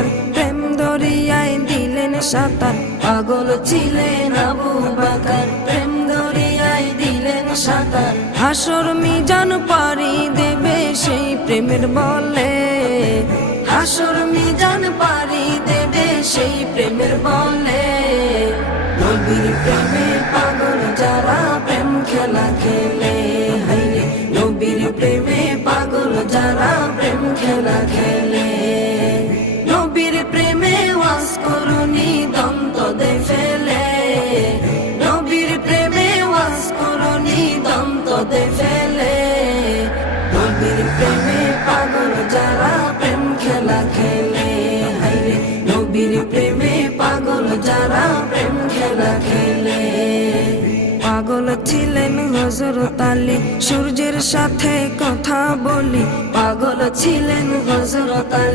বকর প্রেম দরিয়ায় দিলেন সাঁতার। পাগল ছিলেন আবু বকর প্রেম দরিয়ায় দিলেন সাঁতার। হাসর মিজান পারি দেবে সেই প্রেমের বলে, হাসর মিজান পারি দেবে সেই প্রেমের বলে। নবীর প্রেমে পাগল যারা প্রেম খেলা খেলে, হাইরে নবীর প্রেমে পাগল যারা প্রেম খেলা খেলে। নবীর প্রেমে ওয়াজ করুনি দন্ত দে ফেলে, নবীর প্রেমে ওয়াজ করুনি দন্ত দে ফেলে। নবীর প্রেমে পাগল যারা প্রেম খেলা খেলে, হাইরে নবীর প্রেমে পাগল যারা প্রেম খেলা খেলে। পাগল ছিলেন হযরত আলী সূর্যের সাথে কথা বলি, পাগল ছিলেন হযরত আলী।